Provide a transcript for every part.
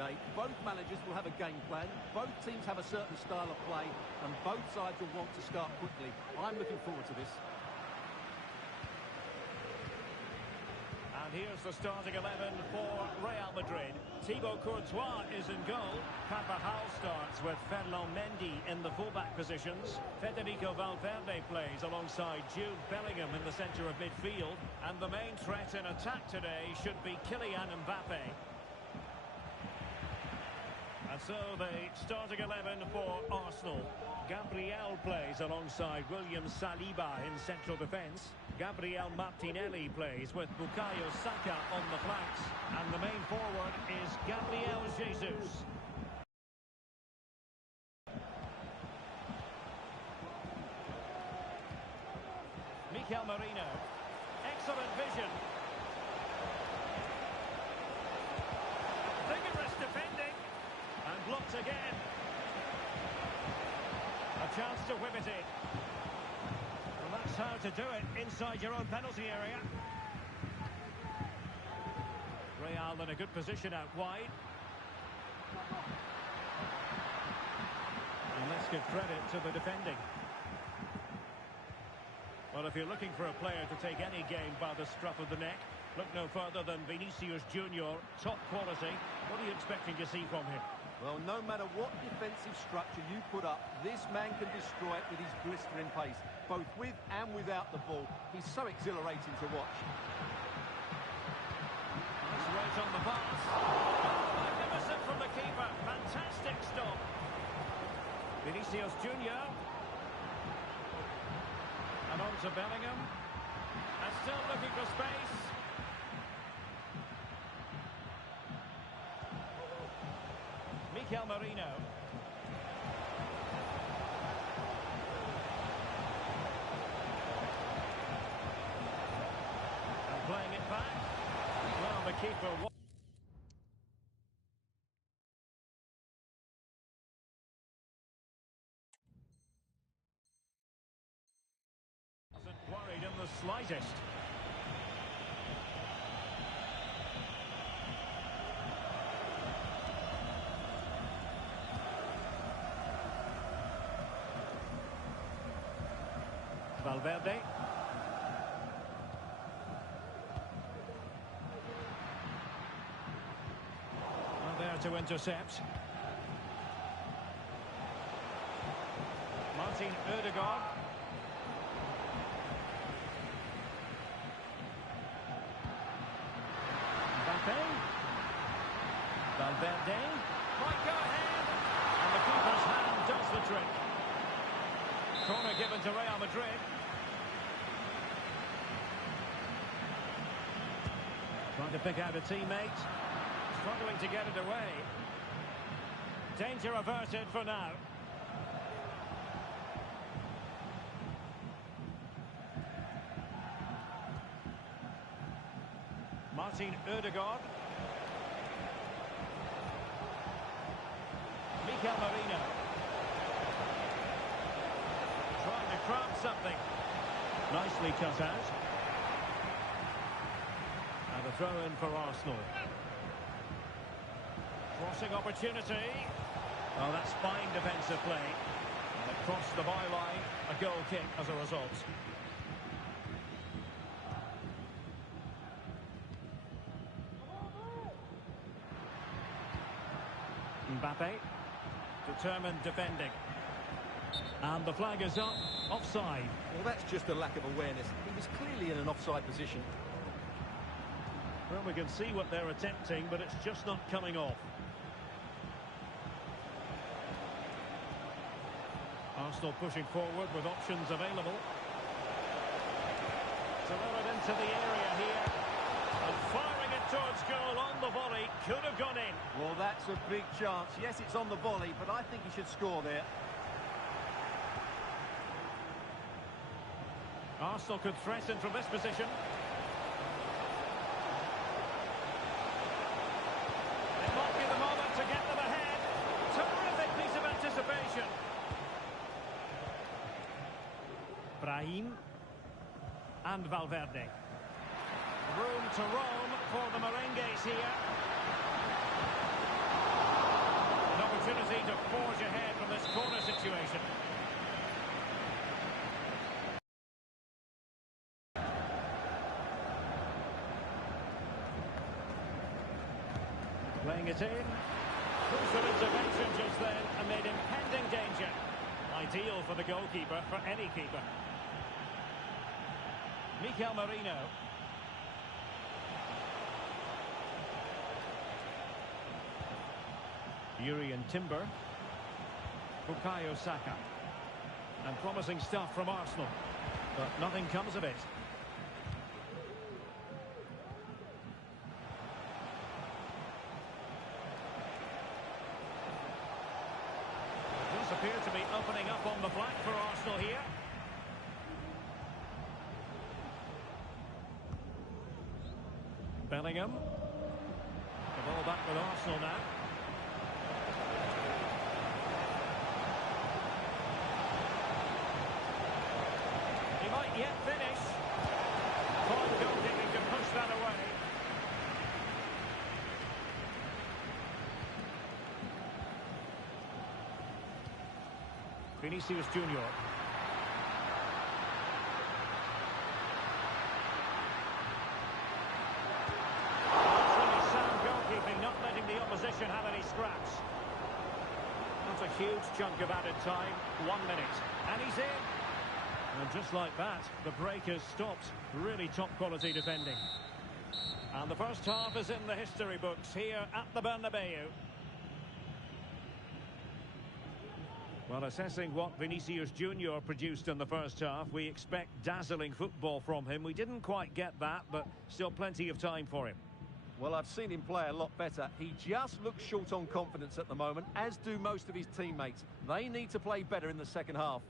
today. Both managers will have a game plan. Both teams have a certain style of play, and both sides will want to start quickly. I'm looking forward to this. And here's the starting 11 for Real Madrid. Thibaut Courtois is in goal. Carvajal starts with Ferland Mendy in the fullback positions. Federico Valverde plays alongside Jude Bellingham in the centre of midfield. And the main threat in attack today should be Kylian Mbappe. And so the starting 11 for Arsenal. Gabriel plays alongside William Saliba in central defence. Gabriel Martinelli plays with Bukayo Saka on the flanks. And the main forward is Gabriel Jesus. Mikel Merino. Excellent vision. Vigorous defending. And blocked again. A chance to whip it in. Well, that's how to do it inside your own penalty area. Real in a good position out wide. And let's give credit to the defending. Well, if you're looking for a player to take any game by the scruff of the neck, look no further than Vinicius Junior, top quality. What are you expecting to see from him? Well, no matter what defensive structure you put up, this man can destroy it with his blistering pace, both with and without the ball. He's so exhilarating to watch. Nice weight on the pass. Magnificent from the keeper. Fantastic stop. Vinicius Junior. And on to Bellingham. And still looking for space. Mikel Merino. And playing it back. Well, the keeper wasn't worried in the slightest. Valverde. Well, there to intercept. Martin Ødegaard. Mbappe. Valverde. Might go ahead. And the keeper's hand does the trick. Corner given to Real Madrid. Trying to pick out a teammate. Struggling to get it away. Danger averted for now. Martin Ødegaard. Mikel Merino. Trying to craft something. Nicely cut out. And a throw-in for Arsenal. Crossing opportunity. Well, that's fine defensive play. And across the byline, a goal kick as a result. Mbappe. Determined defending. And the flag is up. Offside. Well, that's just a lack of awareness. He was clearly in an offside position. Well, we can see what they're attempting, but it's just not coming off. Arsenal pushing forward with options available. To run it into the area here. And firing it towards goal on the volley. Could have gone in. Well, that's a big chance. Yes, it's on the volley, but I think he should score there. Arsenal could threaten from this position. It might be the moment to get them ahead. Terrific piece of anticipation. Brahim and Valverde. Room to roam for the Merengues here. situation. Playing it in. Crucial intervention just then amid impending danger. Ideal for the goalkeeper, for any keeper. Mikel Merino. Urian Timber. Bukayo Saka. And promising stuff from Arsenal. But nothing comes of it. Does appear to be opening up on the flank for Arsenal here. Bellingham. The ball back with Arsenal now. He might yet finish. Fine goalkeeping to push that away. Vinicius Junior. Not letting the opposition have any scraps. Not a huge chunk of added time. 1 minute. And he's in. And just like that, the break has stopped. Really top quality defending. And the first half is in the history books here at the Bernabeu. Well, assessing what Vinicius Junior produced in the first half, we expect dazzling football from him. We didn't quite get that, but still plenty of time for him. Well, I've seen him play a lot better. He just looks short on confidence at the moment, as do most of his teammates. They need to play better in the second half.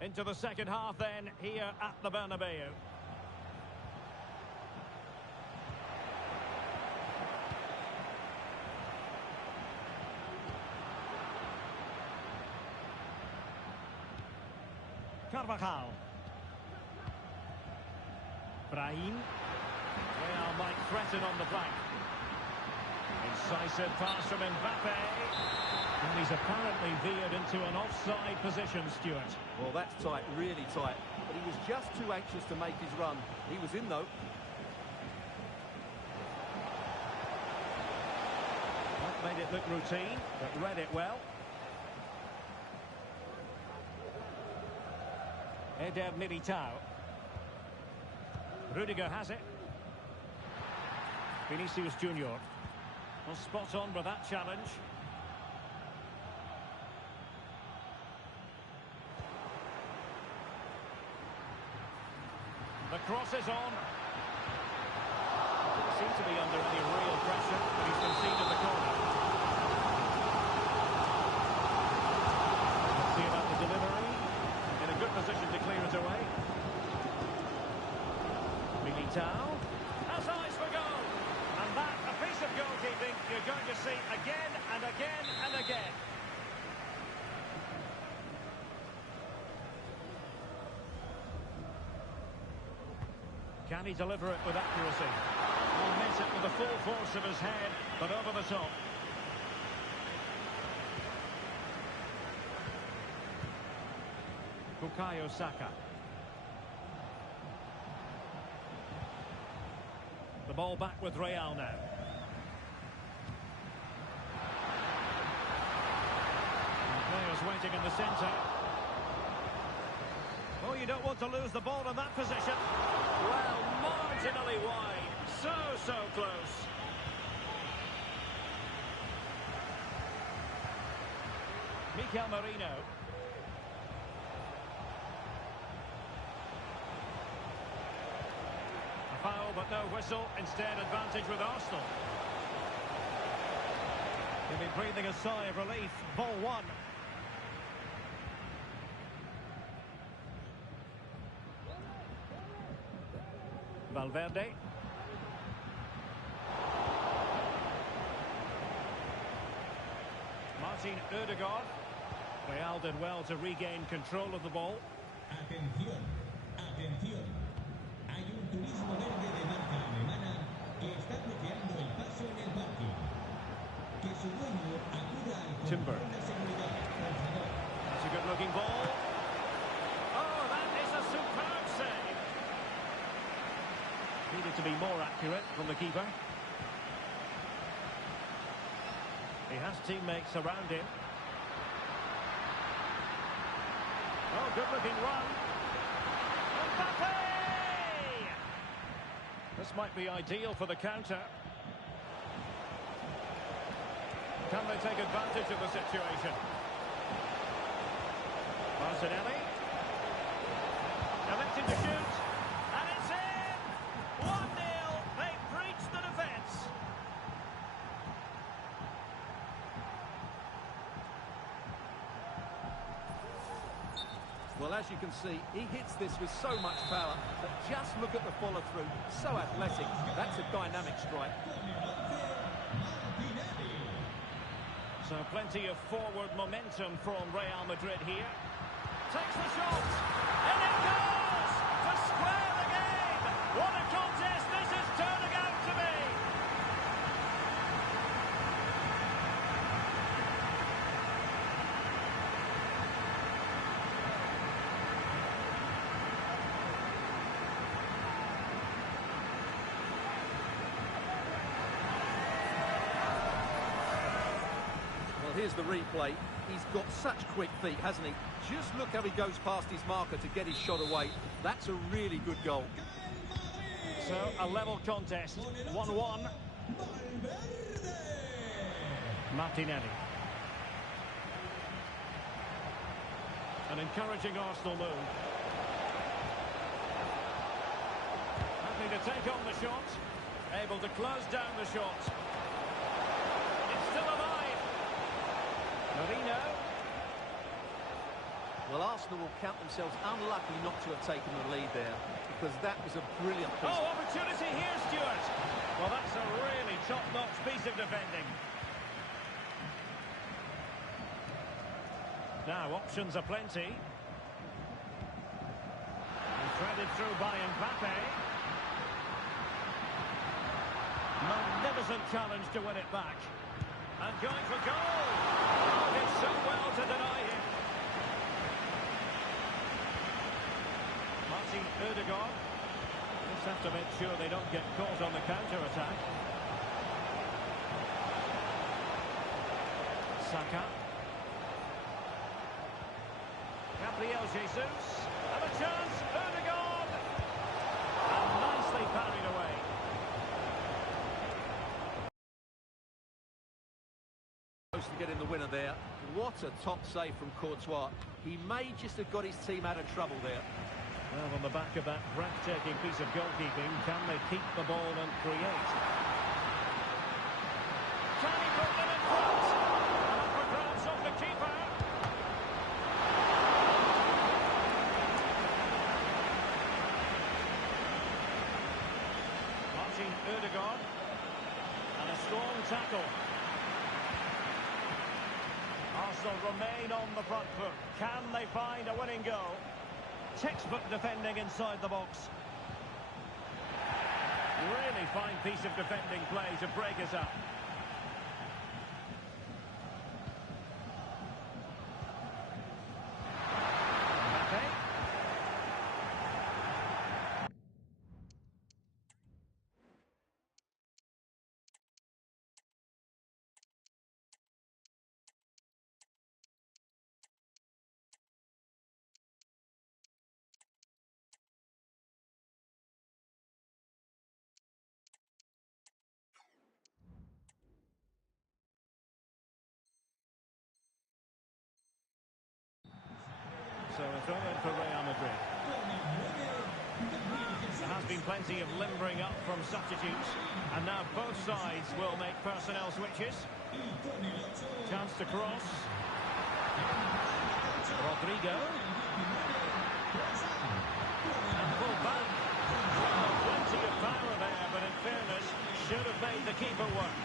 Into the second half then, here at the Bernabeu. Carvajal. Brahim. Real might threaten on the flank. Incisive pass from Mbappe. And he's apparently veered into an offside position, Stuart. Well, that's tight, really tight. But he was just too anxious to make his run. He was in, though. That made it look routine, but read it well. Eder Militao. Rudiger has it. Vinicius Junior. Well, spot on with that challenge. The cross is on. Doesn't seem to be under any real pressure, but he's conceded the corner. Let's see about the delivery. In a good position to clear it away. Militao has eyes for goal. And that, a piece of goalkeeping you're going to see again and again and again. Can he deliver it with accuracy? He met it with the full force of his head, but over the top. Bukayo Saka. The ball back with Real now. And players waiting in the centre. Oh, you don't want to lose the ball in that position. Well, marginally wide. So close. Mikel Merino. A foul, but no whistle. Instead, advantage with Arsenal. He'll be breathing a sigh of relief. Ball one. Valverde. Martin Ødegaard. Real did well to regain control of the ball. Atención, atención. Hay un turismo verde de marca alemana que está bloqueando el paso en el parking. Que su dueño acuda al Timber. control de seguridad, por favor. That's a good-looking ball. Oh, that is a superb save. Needed to be more accurate from the keeper. He has teammates around him. Oh, good-looking run. Mbappe! This might be ideal for the counter. Can they take advantage of the situation? Martinelli. Elected to shoot. And it's in! 1-0. They've breached the defence. Well, as you can see, he hits this with so much power, but just look at the follow-through. So athletic. That's a dynamic strike. So plenty of forward momentum from Real Madrid here. Takes the shot. And it goes! To square the game! What a contest this is turning out to be! Here's the replay. He's got such quick feet, hasn't he? Just look how he goes past his marker to get his shot away. That's a really good goal. So, a level contest. 1-1. Martinelli. An encouraging Arsenal move. Happy to take on the shot. Able to close down the shot. It's still alive. Merino. Well, Arsenal will count themselves unlucky not to have taken the lead there, because that was a brilliant piece. Oh, opportunity here, Stuart. Well, that's a really top-notch piece of defending. Now, options are plenty. And threaded through by Mbappe. Magnificent challenge to win it back. And going for goal. Oh, did so well to deny him. Martin Ødegaard. Just have to make sure they don't get caught on the counter-attack. Saka. Gabriel Jesus. And a chance. Ødegaard. And nicely parried away. To get in the winner there. What a top save from Courtois. He may just have got his team out of trouble there. Well, on the back of that breathtaking piece of goalkeeping, can they keep the ball and create? Can he put them in front? And up for grabs off the keeper. Martin Ødegaard. And a strong tackle. Arsenal remain on the front foot. Can they find a winning goal? Textbook defending inside the box. Really fine piece of defending play to break us up. Mbappe. So a throw in for Real Madrid. There has been plenty of limbering up from substitutes, and now both sides will make personnel switches. Chance to cross. Rodrigo. And full back. Well, plenty of power there, but in fairness, should have made the keeper work.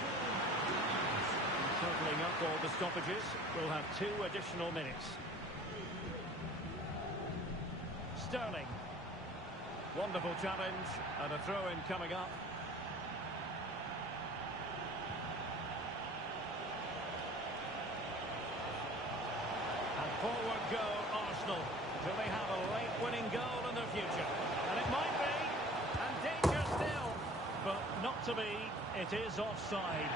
Totaling up all the stoppages, we'll have 2 additional minutes. Sterling. Wonderful challenge, and a throw-in coming up. And forward go Arsenal. Do they have a late winning goal in their future? And it might be, and danger still, but not to be. It is offside.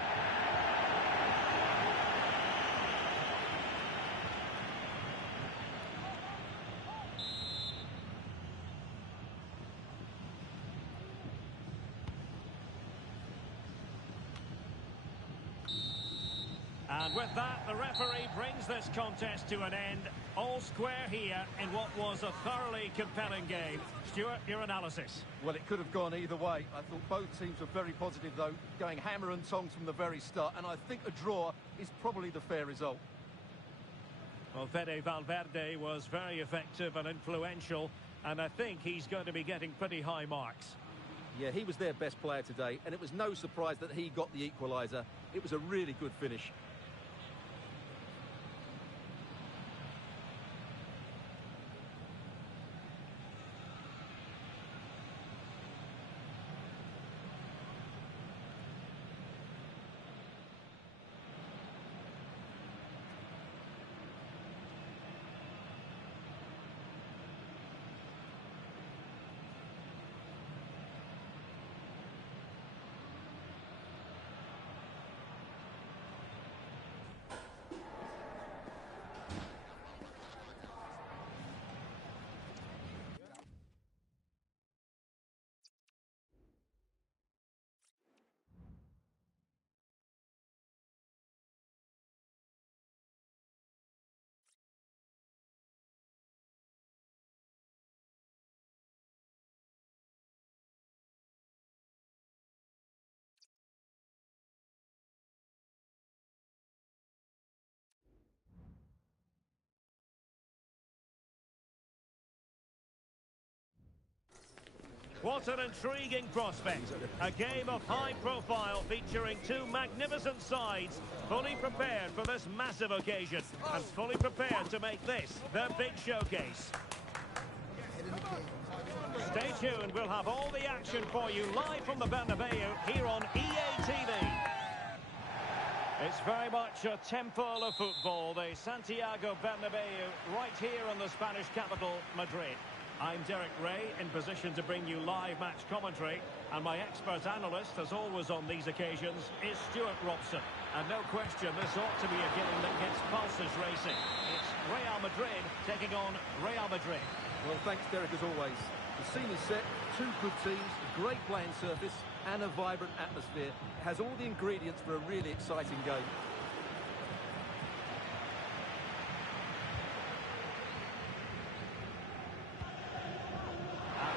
And with that, the referee brings this contest to an end. All square here in what was a thoroughly compelling game. Stuart, your analysis? Well, it could have gone either way. I thought both teams were very positive, though, going hammer and tongs from the very start. And I think a draw is probably the fair result. Well, Fede Valverde was very effective and influential, and I think he's going to be getting pretty high marks. Yeah, he was their best player today, and it was no surprise that he got the equaliser. It was a really good finish. What an intriguing prospect. A game of high profile featuring 2 magnificent sides, fully prepared for this massive occasion and fully prepared to make this their big showcase. Stay tuned, we'll have all the action for you live from the Bernabeu here on EA TV. It's very much a temple of football, the Santiago Bernabeu, right here in the Spanish capital, Madrid. I'm Derek Ray, in position to bring you live match commentary, and my expert analyst, as always on these occasions, is Stuart Robson. And no question, this ought to be a game that gets pulses racing. It's Real Madrid taking on Real Madrid. Well, thanks, Derek, as always. The scene is set, 2 good teams, a great playing surface, and a vibrant atmosphere. It has all the ingredients for a really exciting game.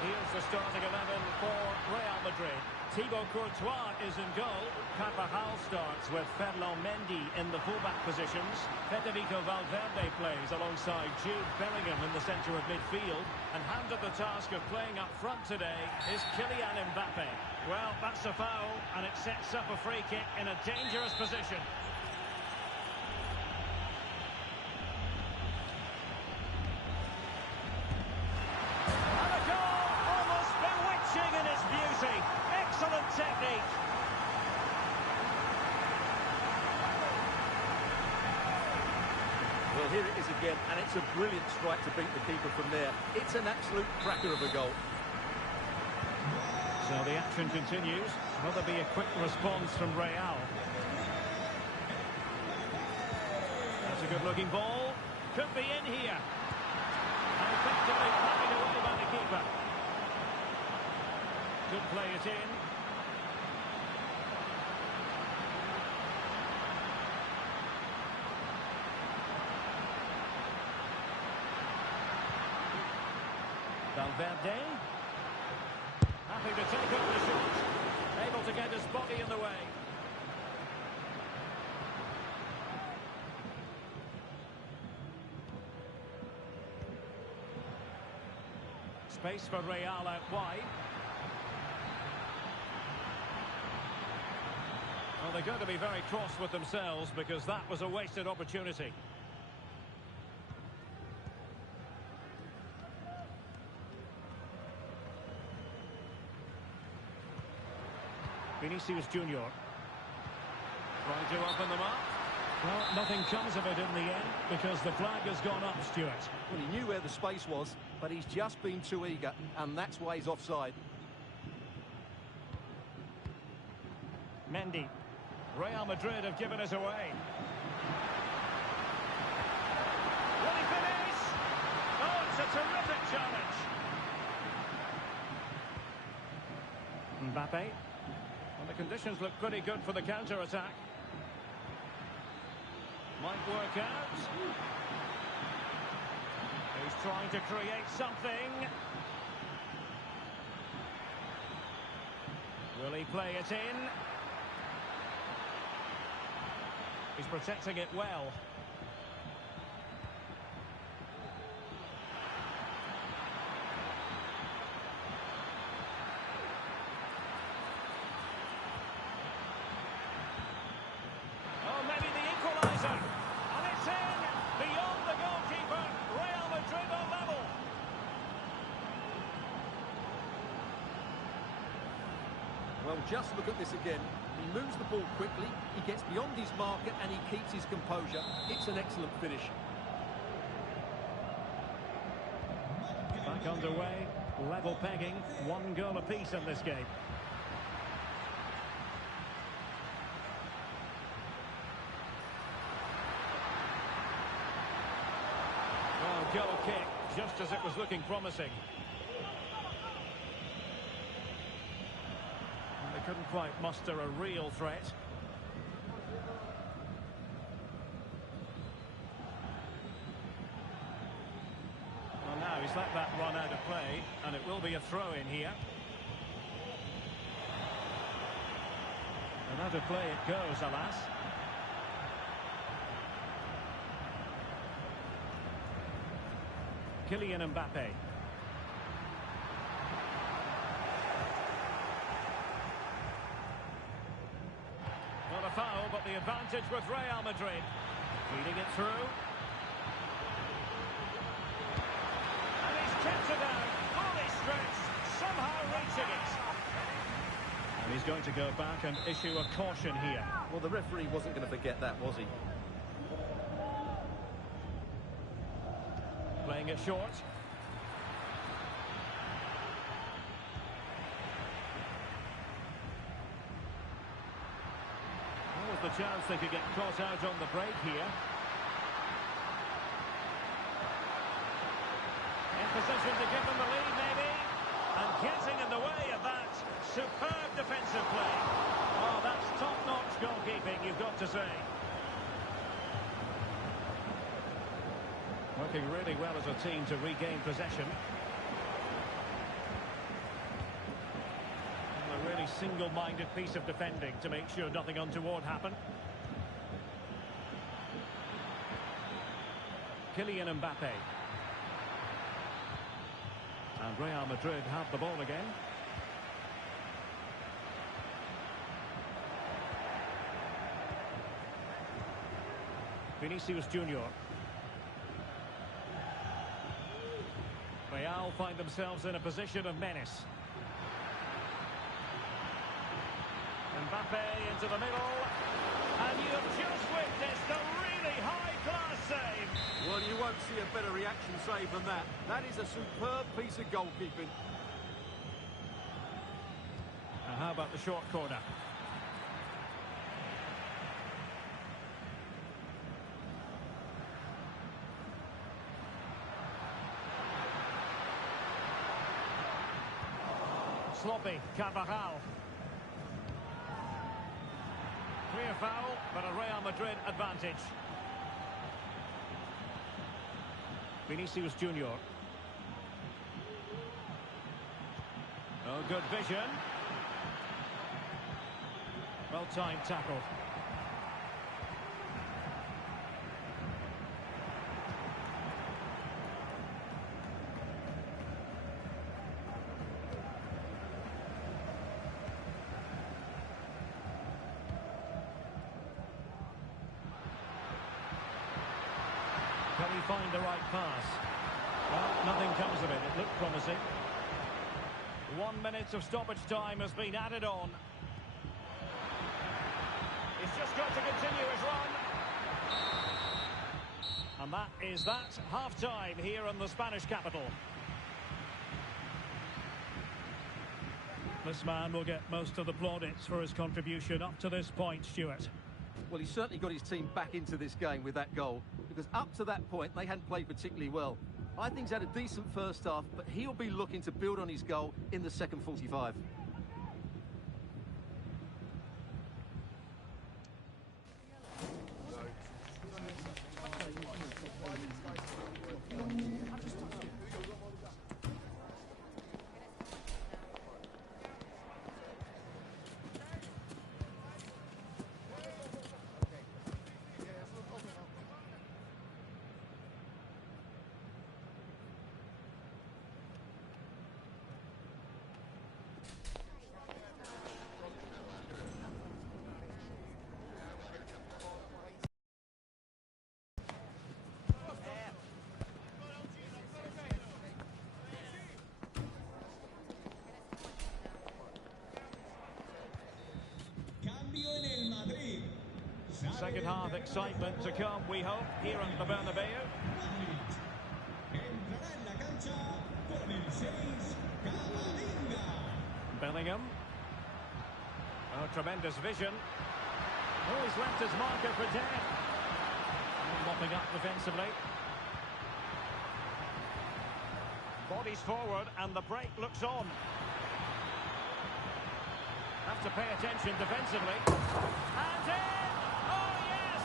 Here's the starting 11 for Real Madrid. Thibaut Courtois is in goal. Carvajal starts with Ferland Mendy in the fullback positions. Federico Valverde plays alongside Jude Bellingham in the centre of midfield. And handed the task of playing up front today is Kylian Mbappe. Well, that's a foul, and it sets up a free kick in a dangerous position. Excellent technique. Well, here it is again, and it's a brilliant strike to beat the keeper from there. It's an absolute cracker of a goal. So the action continues. Will there be a quick response from Real? That's a good-looking ball. Could be in here. And effectively tapping away by the keeper. Could play it in. Valverde. Happy to take up the shot. Able to get his body in the way. Space for Real out wide. Well, they're going to be very cross with themselves because that was a wasted opportunity. Vinicius Junior. Trying to open them up. Well, nothing comes of it in the end because the flag has gone up, Stuart. Well, he knew where the space was, but he's just been too eager, and that's why he's offside. Mendy. Real Madrid have given it away. Will he finish? Oh, it's a terrific challenge. Mbappe. Well, the conditions look pretty good for the counter-attack. Might work out. He's trying to create something. Will he play it in? He's protecting it well. Oh, maybe the equaliser. And it's in. Beyond the goalkeeper. Real Madrid are level. Well, just look at this again. He moves the ball quickly, he gets beyond his marker and he keeps his composure. It's an excellent finish. Back underway, level pegging, 1 goal apiece in this game. Well, goal kick, just as it was looking promising. Couldn't quite muster a real threat. Well, now he's let that run out of play, and it will be a throw-in here. And out of play it goes, alas. Kylian Mbappe. Foul, but the advantage with Real Madrid. Feeding it through. And he's kept it out. Fully stretched. Somehow reaching it. And he's going to go back and issue a caution here. Well, the referee wasn't going to forget that, was he? Playing it short. The chance they could get caught out on the break here. In position to give them the lead, maybe. And getting in the way of that. Superb defensive play. Oh, that's top-notch goalkeeping, you've got to say. Working really well as a team to regain possession. Really single-minded piece of defending to make sure nothing untoward happened. Kylian Mbappe. And Real Madrid have the ball again. Vinicius Junior. Real find themselves in a position of menace. Mbappe into the middle, and you have just witnessed a really high-class save. Well, you won't see a better reaction save than that. That is a superb piece of goalkeeping. Now, how about the short corner? Sloppy, Carvajal. Clear foul, but a Real Madrid advantage. Vinicius Junior. Oh, good vision. Well-timed tackle. Can he find the right pass? Well, nothing comes of it. It looked promising. 1 minute of stoppage time has been added on. He's just got to continue his run. And that is that. Half-time here in the Spanish capital. This man will get most of the plaudits for his contribution up to this point, Stuart. Well, he certainly got his team back into this game with that goal, because up to that point, they hadn't played particularly well. I think he's had a decent first half, but he'll be looking to build on his goal in the second 45. Second half excitement to come, we hope, here at the Bernabeu. Bellingham. Oh, tremendous vision. Oh, he's left his marker for dead. Mopping up defensively. Bodies forward and the break looks on. Have to pay attention defensively. And in! Oh, yes!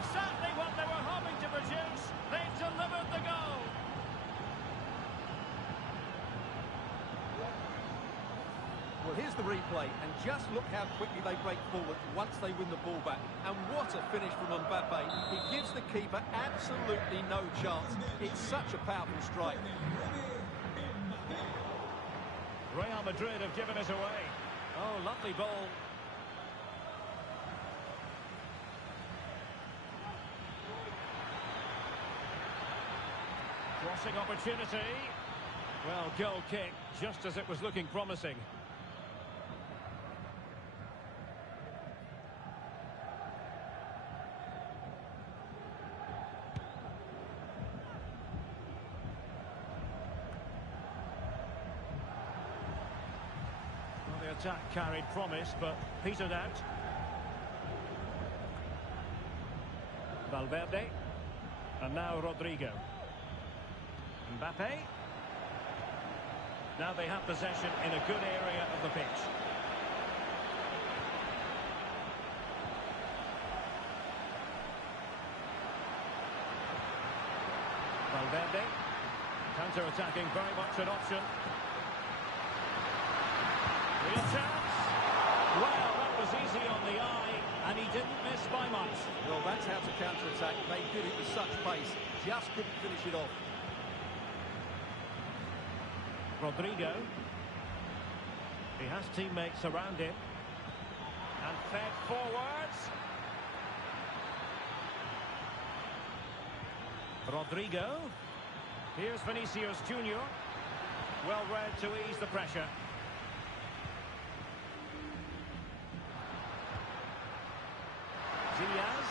Exactly what they were hoping to produce. They've delivered the goal. Well, here's the replay, and just look how quickly they break forward once they win the ball back. And what a finish from Mbappe. He gives the keeper absolutely no chance. It's such a powerful strike. Real Madrid have given us away. Oh, lovely ball. Crossing opportunity. Well, goal kick, just as it was looking promising. Well, the attack carried promise, but petered out. Valverde. And now Rodrigo. Mbappe. Now they have possession in a good area of the pitch. Valverde. Counter-attacking, very much an option. Real chance. Well, that was easy on the eye, and he didn't miss by much. Well, that's how to counter-attack. They did it with such pace. Just couldn't finish it off. Rodrigo. He has teammates around him. And fed forwards. Rodrigo. Here's Vinicius Junior. Well read to ease the pressure. Diaz.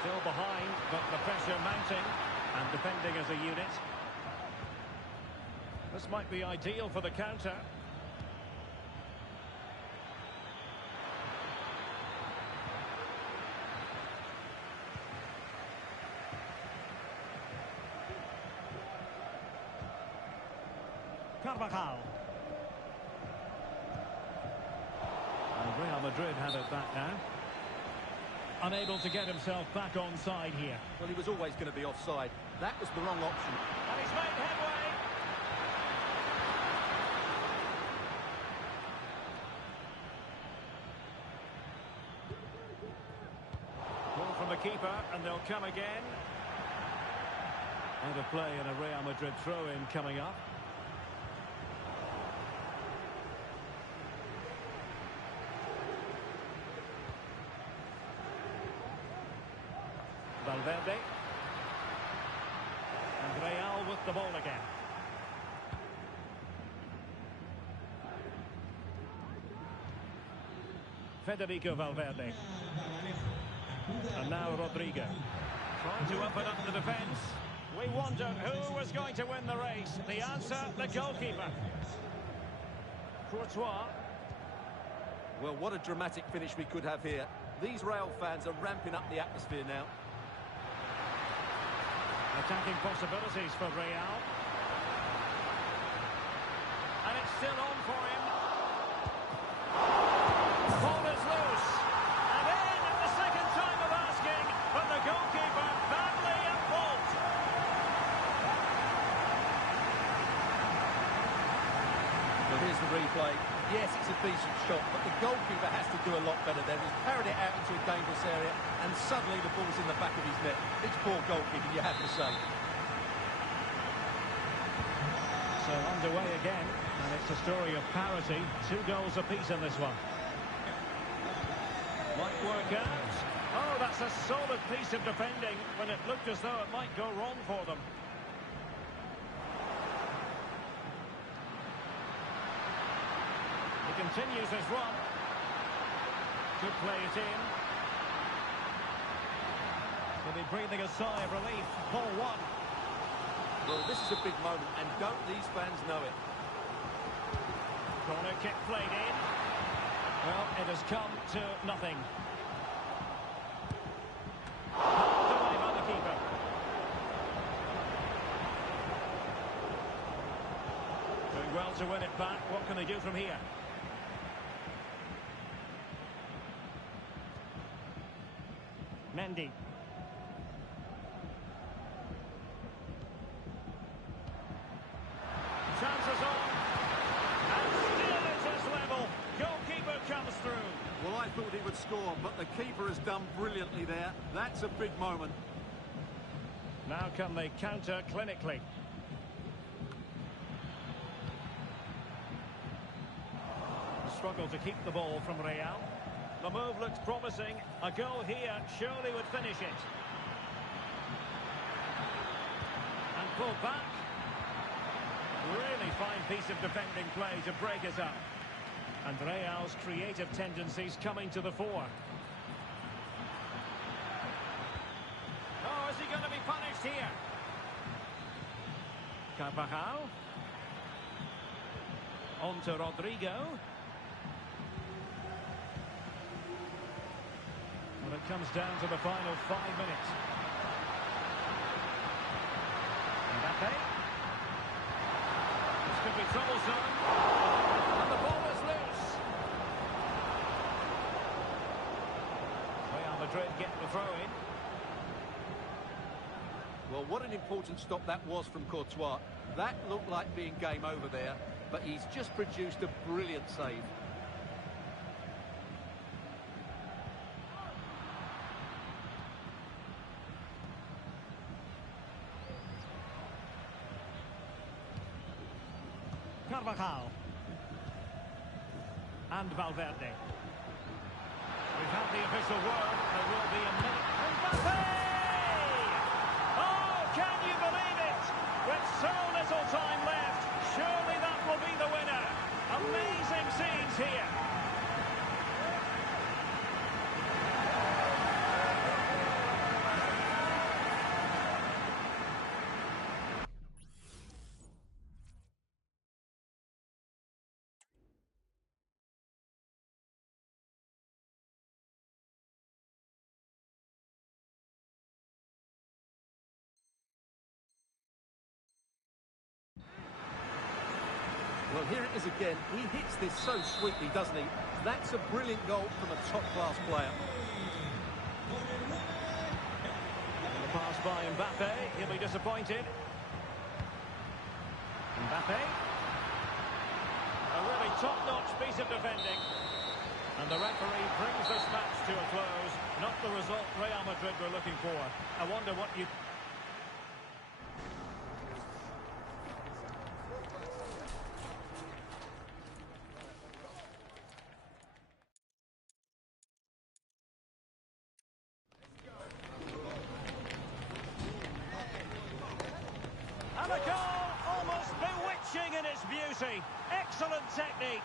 Still behind, but the pressure mounting. And defending as a unit. This might be ideal for the counter. Carvajal. And Real Madrid have it back now. Unable to get himself back onside here. Well, he was always going to be offside. That was the wrong option. And he's made headway. from the keeper, and they'll come again. Out of play and a Real Madrid throw-in coming up. Valverde. And Real with the ball again. Federico Valverde. And now Rodrigo. Trying to open up the defence. We wondered who was going to win the race. The answer, the goalkeeper. Courtois. Well, what a dramatic finish we could have here. These Real fans are ramping up the atmosphere now. Attacking possibilities for Real. And it's still on for him. The ball is loose. And in at the second time of asking, but the goalkeeper badly at fault. Well, here's the replay. Yes, it's a decent shot, but the goalkeeper has to do a lot better there. He's carried it out into a dangerous area, and suddenly the ball's in the back of his net. It's poor goalkeeping, you have to say. So underway again, and it's a story of parity. 2 goals apiece in this one. Might work out. Oh, that's a solid piece of defending when it looked as though it might go wrong for them. He continues his run. Could play it in. He'll be breathing a sigh of relief. Ball 1. Well, this is a big moment, and don't these fans know it? Corner kick played in. Well, it has come to nothing. Pulled away by the keeper. Doing well to win it back. What can they do from here? Mendy. Chances on. And still it is level. Goalkeeper comes through. Well, I thought he would score, but the keeper has done brilliantly there. That's a big moment. Now can they counter clinically? Struggle to keep the ball from Real. The move looks promising. A goal here surely would finish it. And pulled back. Really fine piece of defending play to break it up. And Real's creative tendencies coming to the fore. Oh, is he going to be punished here? Carvajal. On to Rodrigo. Well, it comes down to the final 5 minutes. Mbappe. This could be troublesome. And the ball is loose. Real Madrid get the throw in. Well, what an important stop that was from Courtois. That looked like being game over there, but he's just produced a brilliant save. Carvajal. And Valverde. We've had the official word. There will be a minute. Mbappe! Oh, can you believe it? With so little time left, surely that will be the winner. Amazing scenes here. Well, here it is again. He hits this so sweetly, doesn't he? That's a brilliant goal from a top-class player. The pass by Mbappe. He'll be disappointed. Mbappe. A really top-notch piece of defending. And the referee brings the this match to a close. Not the result Real Madrid were looking for. I wonder what you... And a goal almost bewitching in its beauty. Excellent technique.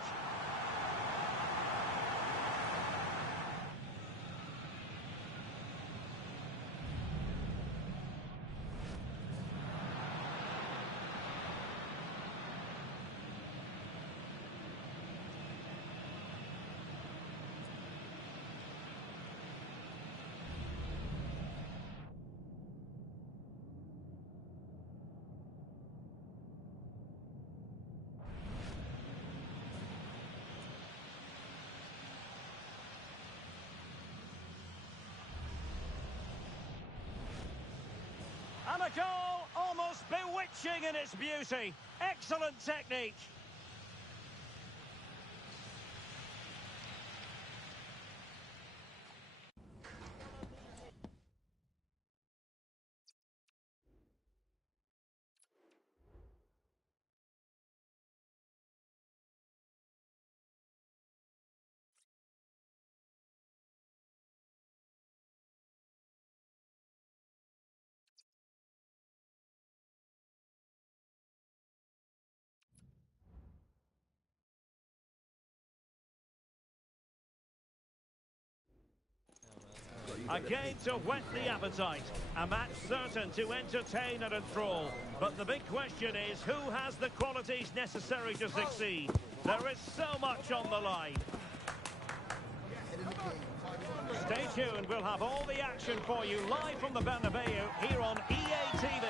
And a goal almost bewitching in its beauty. Excellent technique. A game to whet the appetite. A match certain to entertain and enthrall. But the big question is, who has the qualities necessary to succeed? There is so much on the line. Stay tuned. We'll have all the action for you live from the Bernabeu here on EA TV.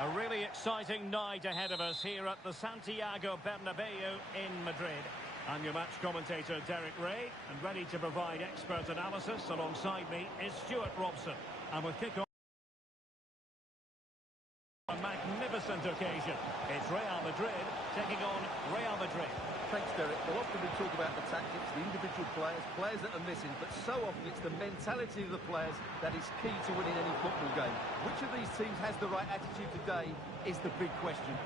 A really exciting night ahead of us here at the Santiago Bernabeu in Madrid. I'm your match commentator, Derek Ray, and ready to provide expert analysis alongside me is Stuart Robson. And with kick-off, a magnificent occasion. It's Real Madrid taking on Real Madrid. Thanks, Derek. Well, often we talk about the tactics, the individual players that are missing, but so often it's the mentality of the players that is key to winning any football game. Which of these teams has the right attitude today is the big question.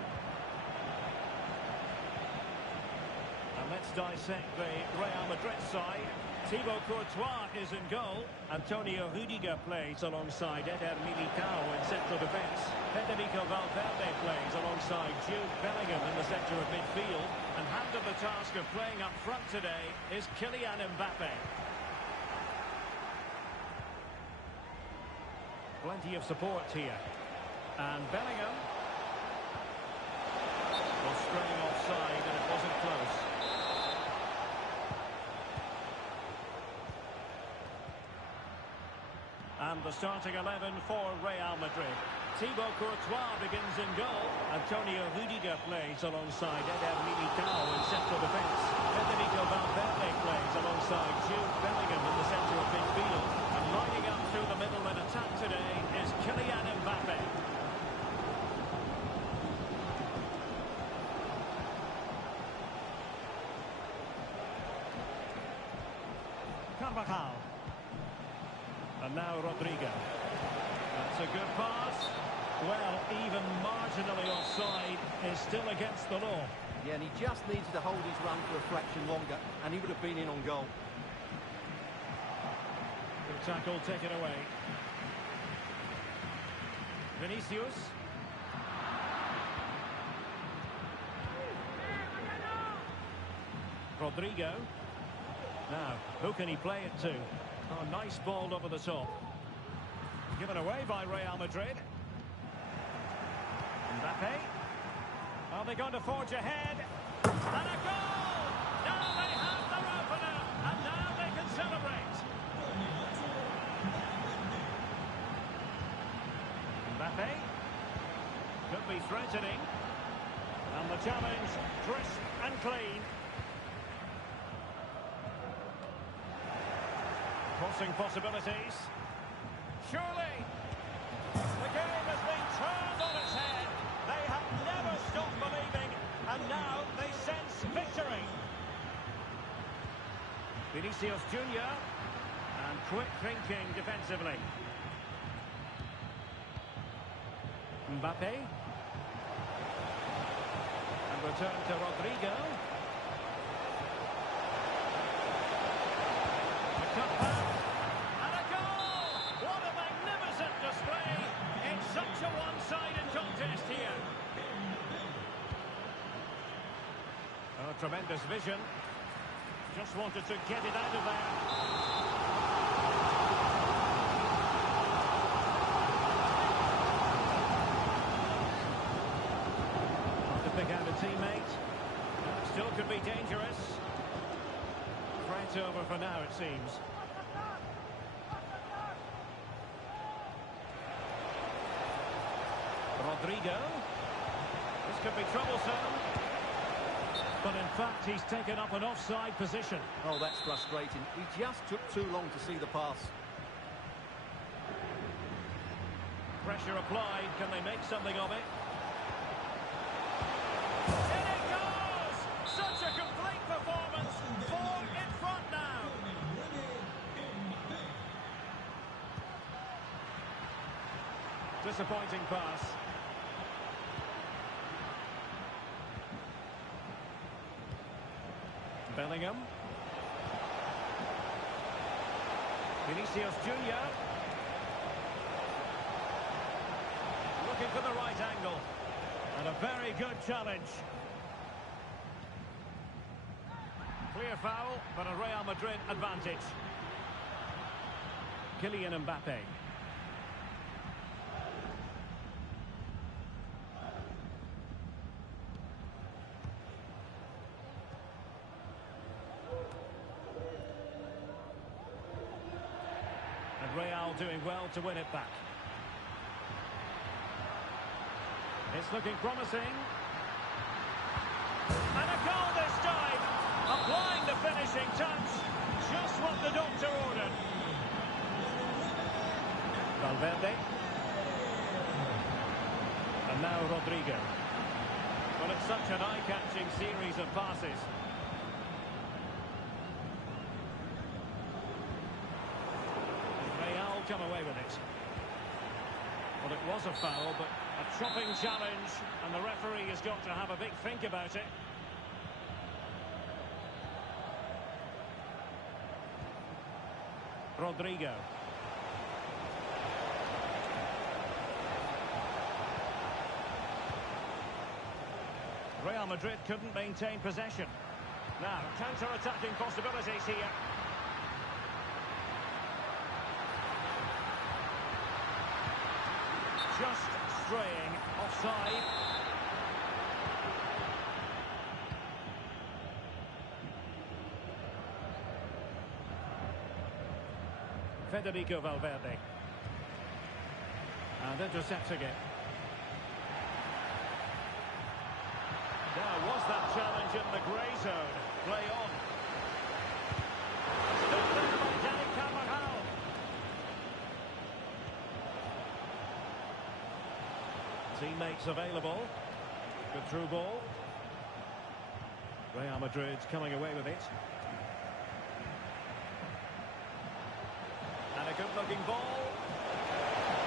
Let's dissect the Real Madrid side. Thibaut Courtois is in goal. Antonio Rudiger plays alongside Eder Militao in central defence. Federico Valverde plays alongside Jude Bellingham in the centre of midfield. And handed the task of playing up front today is Kylian Mbappe. Plenty of support here. And Bellingham was straying offside and it wasn't close. And the starting 11 for Real Madrid. Thibaut Courtois begins in goal. Antonio Rudiger plays alongside Eder Militao in central defence. Federico Valverde plays alongside Jude Bellingham in the centre of midfield. And lining up through the middle in attack today is Kylian Mbappe. Carvajal. And now Rodrigo. That's a good pass. Well, even marginally offside is still against the law. Yeah, and he just needed to hold his run for a fraction longer, and he would have been in on goal. Good tackle taken away. Vinicius. Rodrigo. Now, who can he play it to? Oh, nice ball over the top. Given away by Real Madrid. Mbappe. Are they going to forge ahead? And a goal! Now they have their opener, and now they can celebrate. Mbappe. Could be threatening. And the challenge, crisp and clean. Crossing possibilities. Surely. The game has been turned on its head. They have never stopped believing, and now they sense victory. Vinicius Junior. And quick thinking defensively. Mbappe. And return to Rodrigo. The cut back. And a goal! What a magnificent display in such a one-sided contest here. Oh, tremendous vision. Just wanted to get it out of there. Pick out a teammate. Still could be dangerous. Threat over for now, it seems. Rodrigo. This could be troublesome. But in fact, he's taken up an offside position. Oh, that's frustrating. He just took too long to see the pass. Pressure applied. Can they make something of it? Such a complete performance. 4 in front now. Disappointing pass. Bellingham. Vinicius Junior. Looking for the right angle. And a very good challenge. Clear foul, but a Real Madrid advantage. Kylian Mbappe. And Real doing well to win it back. It's looking promising. And a goal this time. Applying the finishing touch. Just what the doctor ordered. Valverde. And now Rodrigo. Well, it's such an eye-catching series of passes. Real come away with it. Well, it was a foul, but a chopping challenge, and the referee has got to have a big think about it. Rodrigo. Real Madrid couldn't maintain possession. Now, counter-attacking possibilities here. Just straying offside. Federico Valverde. And intercepting it. Now, was that challenge in the grey zone? Play on. Stopped there by Danny Carvajal. Teammates available. Good through ball. Real Madrid's coming away with it. And a good-looking ball.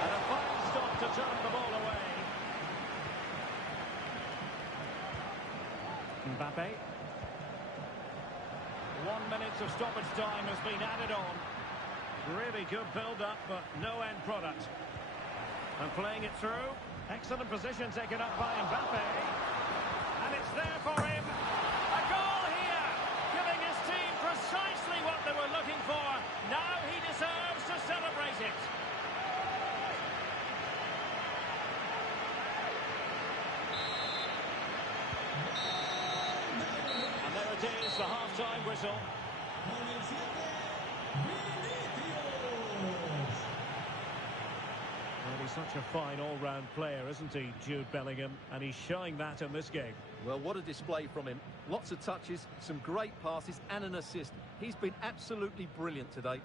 And a fine stop to turn the ball away. Mbappe. 1 minute of stoppage time has been added on. Really good build-up, but no end product. And playing it through. Excellent position taken up by Mbappe. And it's there for him. A goal here, giving his team precisely what they were looking for. Now he deserves to celebrate it. And there it is, the half-time whistle. Well, he's such a fine all-round player, isn't he, Jude Bellingham? And he's showing that in this game. Well, what a display from him. Lots of touches, some great passes and an assist. He's been absolutely brilliant today.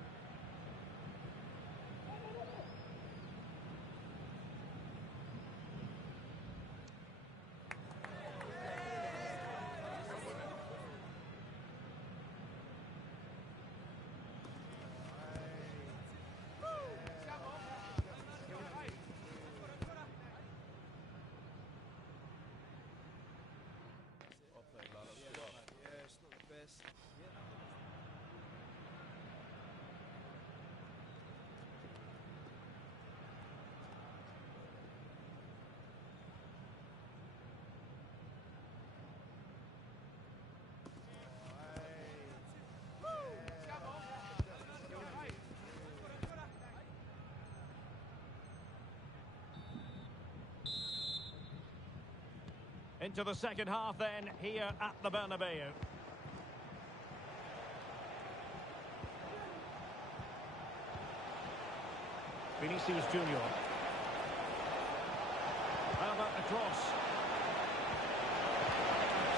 Into the second half then, here at the Bernabeu. Vinicius Junior. How about the cross?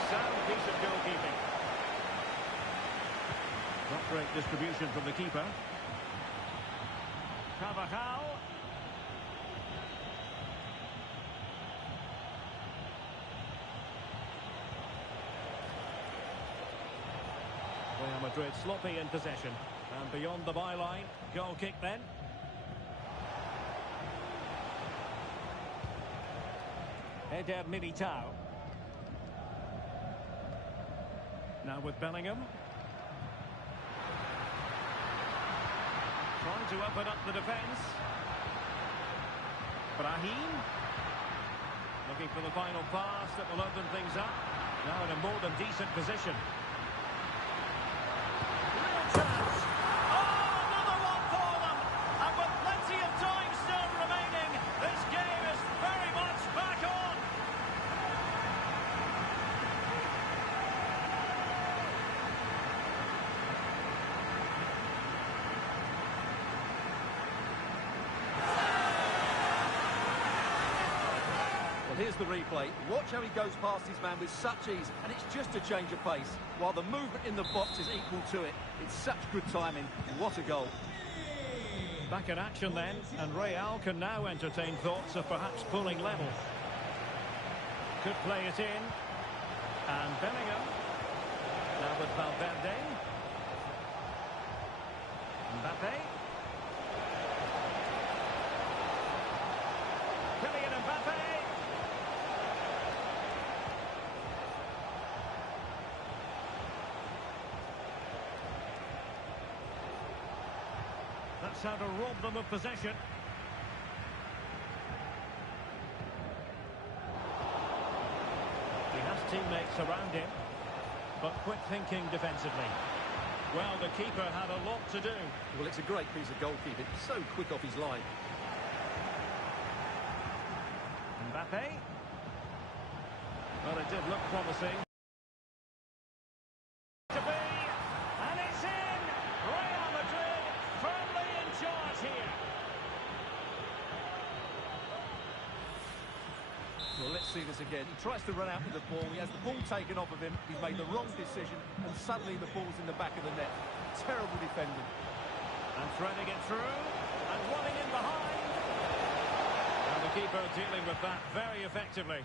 Sound piece of goalkeeping. Not great distribution from the keeper. Carvajal. Real Madrid sloppy in possession. And beyond the byline, goal kick then. Eder Militao. Now with Bellingham. Trying to open up the defence. Brahim. Looking for the final pass that will open things up. Now in a more than decent position. Real chance. Oh, another one for them. And with plenty of time still remaining, this game is very much back on. Here's the replay. Watch how he goes past his man with such ease, and it's just a change of pace, while the movement in the box is equal to it. It's such good timing. What a goal. Back in action then, and Real can now entertain thoughts of perhaps pulling level. Could play it in. And Bellingham. Now with Valverde. Mbappe. Kylian Mbappe. That's how to rob them of possession. He has teammates around him, but quick thinking defensively. Well, the keeper had a lot to do. Well, it's a great piece of goalkeeping. So quick off his line. Mbappe. Well, it did look promising. To be, and it's in! Real Madrid firmly in charge here. Well, let's see this again. He tries to run out with the ball. He has the ball taken off of him. He's made the wrong decision, and suddenly the ball's in the back of the net. Terrible defending. And threading it through, and running in behind. And the keeper dealing with that very effectively.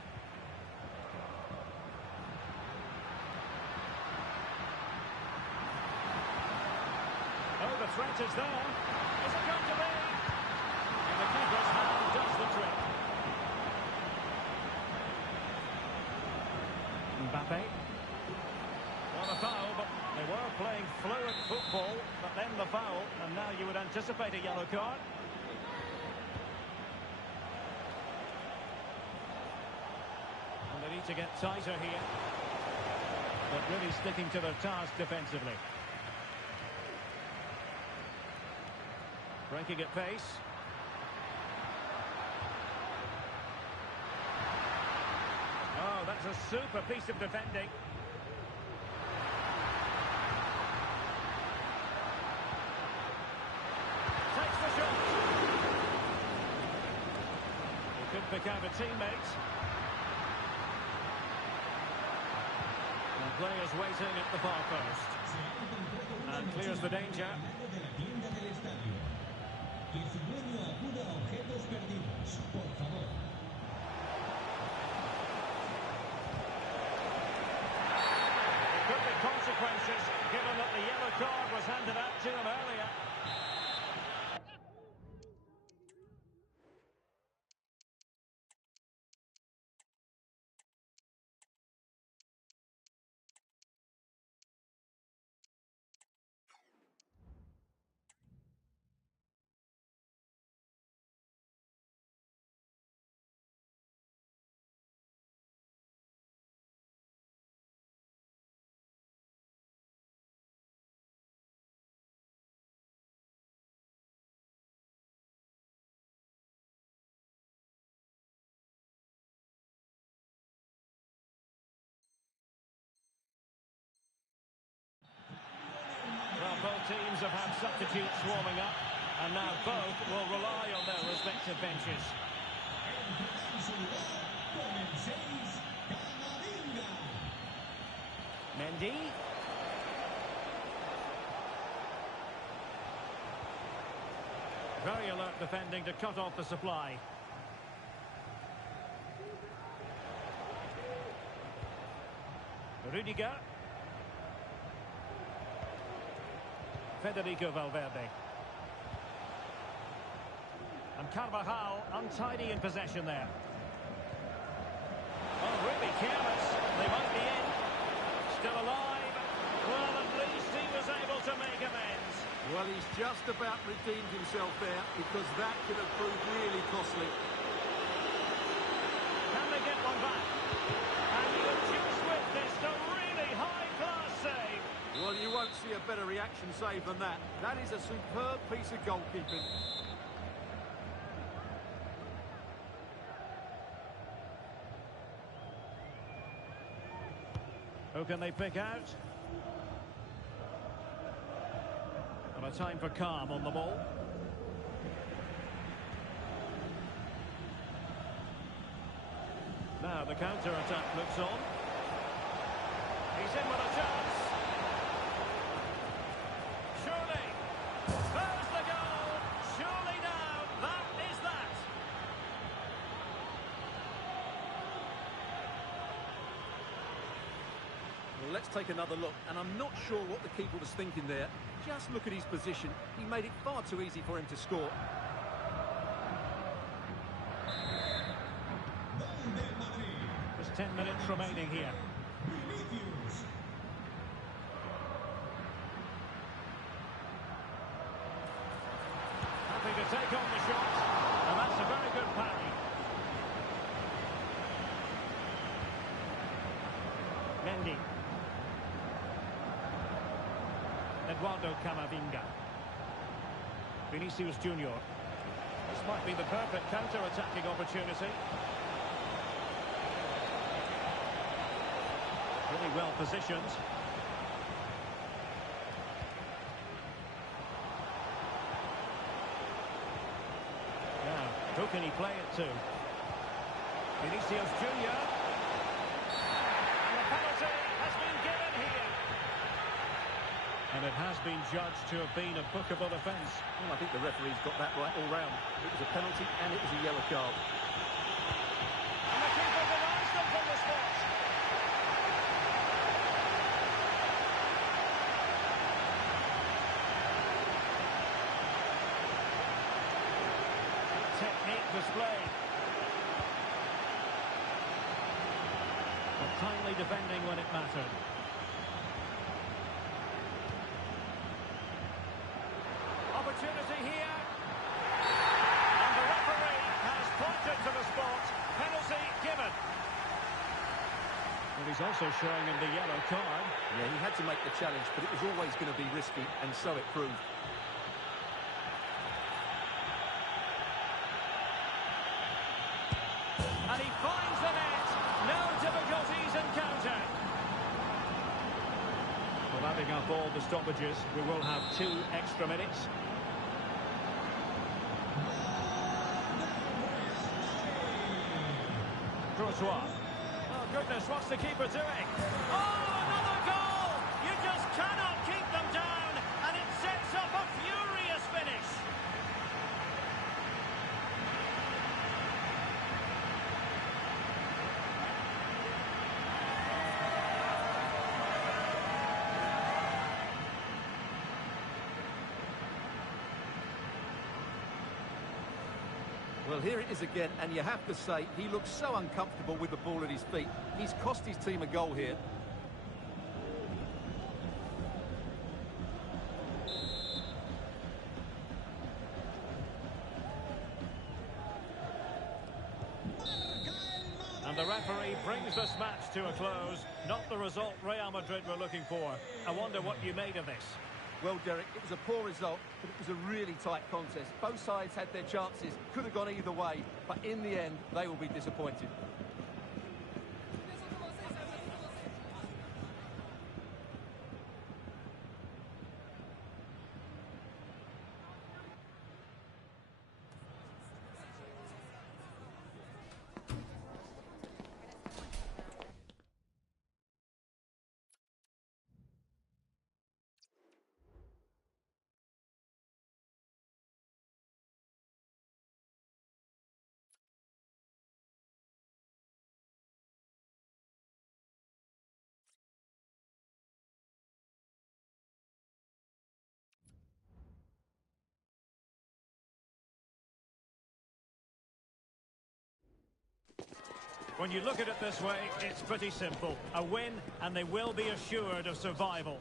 Oh, the threat is there. Is it going to be? And the keeper's hand does the trick. Mbappe. Well, a foul, but they were playing fluent football, but then the foul, and now you would anticipate a yellow card. And they need to get tighter here, but really sticking to their task defensively. Breaking at pace. Oh, that's a super piece of defending. Takes the shot. He could pick out a teammate. And players waiting at the far post. And clears the danger. Que su dueño acuda a objetos perdidos, por favor. There could be consequences given that the yellow card was handed out to him earlier. teams have had substitutes warming up, and now both will rely on their respective benches. Mendy. Very alert defending to cut off the supply. Rudiger. Federico Valverde. And Carvajal untidy in possession there. Oh, really careless. They might be in. Still alive. Well, at least he was able to make amends. Well, he's just about redeemed himself there, because that could have proved really costly. Can they get one back? And you have just witnessed a really high-class save. Well, you won't see a better reaction save than that. That is a superb piece of goalkeeping. Who can they pick out? And a time for calm on the ball. Now the counter-attack looks on. He's in with a chance. Surely. There's the goal. Surely now. That is that. Well, let's take another look, and I'm not sure what the keeper was thinking there. Just look at his position. He made it far too easy for him to score. There's 10 minutes remaining here. Happy to take on the shot, and that's a very good parry. Mendy. Eduardo Camavinga. Vinicius Junior. This might be the perfect counter-attacking opportunity. Really well positioned. Now, who can he play it to? Vinicius Junior. And the penalty has been given here. And it has been judged to have been a bookable offence. Well, I think the referee's got that right all round. It was a penalty and it was a yellow card. And the keeper denies them from the spot. Technique displayed. But kindly defending when it mattered. Opportunity here. And the referee has pointed to the spot. Penalty given. Well, he's also showing him the yellow card. Yeah, he had to make the challenge, but it was always going to be risky, and so it proved. And he finds the net. No difficulties encountered. Well, adding up all the stoppages, we will have 2 extra minutes. Courtois. Oh, goodness, what's the keeper doing? Oh, another goal! You just cannot keep them down, and it sets up a furious finish. Well, here it is again, and you have to say, he looks so uncomfortable with the ball at his feet. He's cost his team a goal here. And the referee brings this match to a close. Not the result Real Madrid were looking for. I wonder what you made of this. Well, Derek, it was a poor result, but it was a really tight contest. Both sides had their chances, could have gone either way, but in the end, they will be disappointed. When you look at it this way, it's pretty simple. A win, and they will be assured of survival.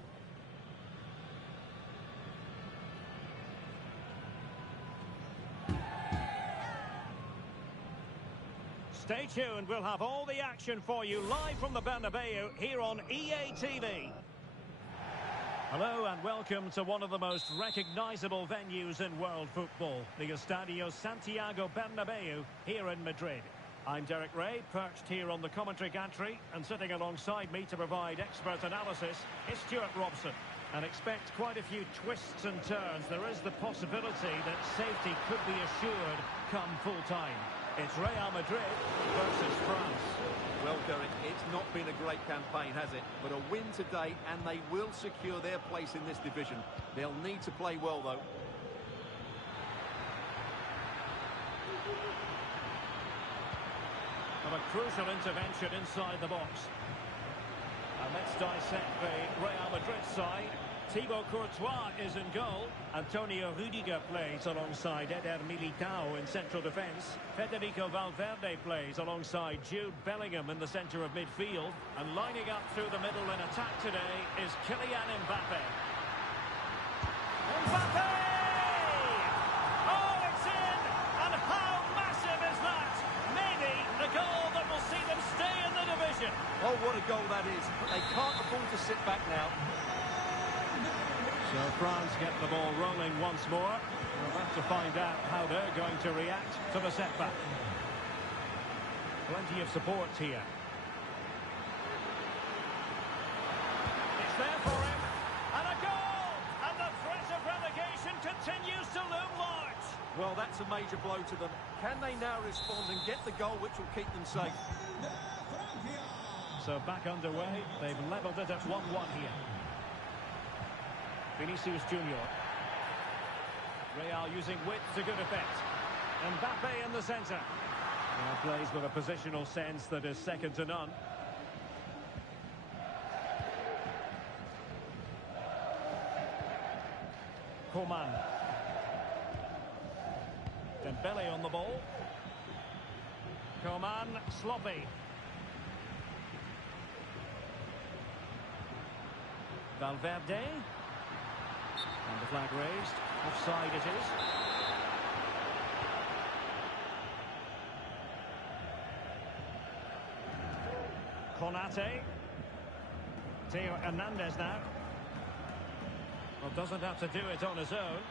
Stay tuned, we'll have all the action for you live from the Bernabeu here on EA TV. Hello and welcome to one of the most recognisable venues in world football, the Estadio Santiago Bernabeu here in Madrid. I'm Derek Ray, perched here on the commentary gantry, and sitting alongside me to provide expert analysis is Stuart Robson. And expect quite a few twists and turns. There is the possibility that safety could be assured come full time. It's Real Madrid versus France. Well, Derek, it's not been a great campaign, has it? But a win today, and they will secure their place in this division. They'll need to play well, though. And a crucial intervention inside the box. And let's dissect the Real Madrid side. Thibaut Courtois is in goal. Antonio Rudiger plays alongside Eder Militao in central defence. Federico Valverde plays alongside Jude Bellingham in the centre of midfield. And lining up through the middle in attack today is Kylian Mbappe. Mbappe! Oh, it's in! And how massive is that? Maybe the goal that will see them stay in the division. Oh, what a goal that is. They can't afford to sit back now. So France get the ball rolling once more. We'll have to find out how they're going to react to the setback. Plenty of support here. It's there for him. And a goal! And the threat of relegation continues to loom large. Well, that's a major blow to them. Can they now respond and get the goal which will keep them safe? So back underway. They've levelled it at 1-1 here. Vinicius Junior. Real using width to good effect. Mbappe in the centre. Now plays with a positional sense that is second to none. Coman. Dembele on the ball. Coman, sloppy. Valverde. And the flag raised. Offside it is. Konate. Theo Hernandez now. Well, doesn't have to do it on his own.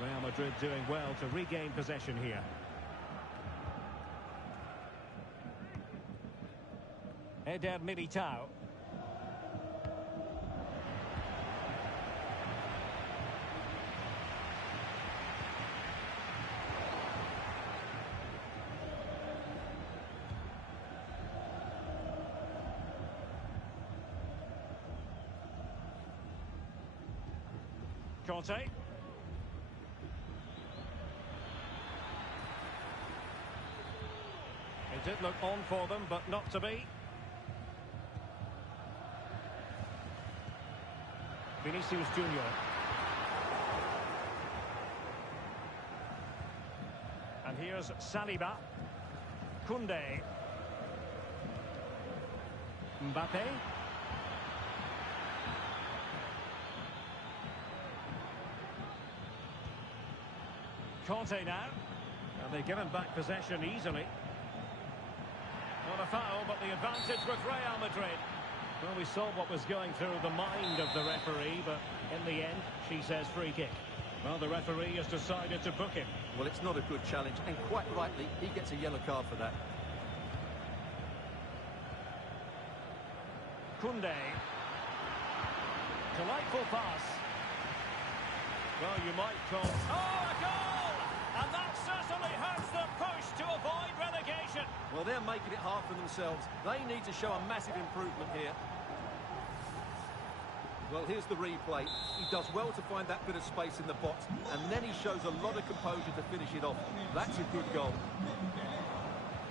Real Madrid doing well to regain possession here. Eder Militao. Conte. It did look on for them, but not to be. Vinicius Junior. And here's Saliba. Koundé. Mbappe. Conte now. And they've given back possession easily. Not a foul, but the advantage with Real Madrid. Well, we saw what was going through the mind of the referee, but in the end, she says free kick. Well, the referee has decided to book him. Well, it's not a good challenge, and quite rightly, he gets a yellow card for that. Koundé. Delightful pass. Well, you might call... Oh, a goal! And that certainly hurts the push to avoid relegation. Well, they're making it hard for themselves. They need to show a massive improvement here. Well, here's the replay. He does well to find that bit of space in the box, and then he shows a lot of composure to finish it off. That's a good goal.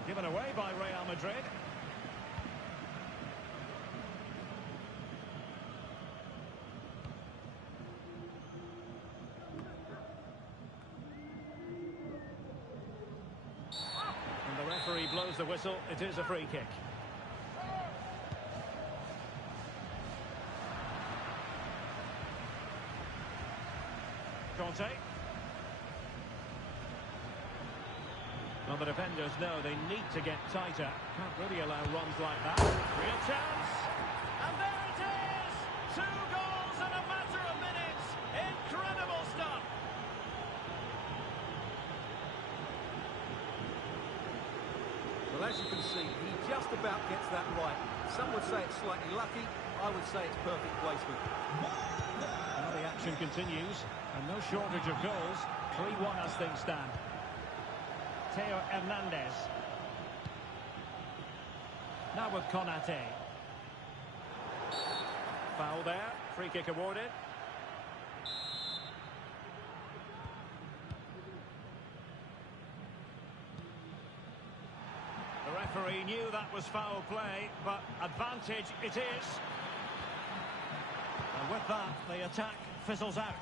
Given away by Real Madrid. referee blows the whistle. It is a free kick. Conte. Well, the defenders know they need to get tighter. Can't really allow runs like that. Real chance. And there it is! 2 goals in a matter of minutes. Incredible stuff. Well, as you can see, he just about gets that right. Some would say it's slightly lucky. I would say it's perfect placement. Now the action continues, and no shortage of goals. 3-1 as things stand. Theo Hernandez. Now with Konate. Foul there. Free kick awarded. The referee knew that was foul play, but advantage it is. And with that, the attack fizzles out.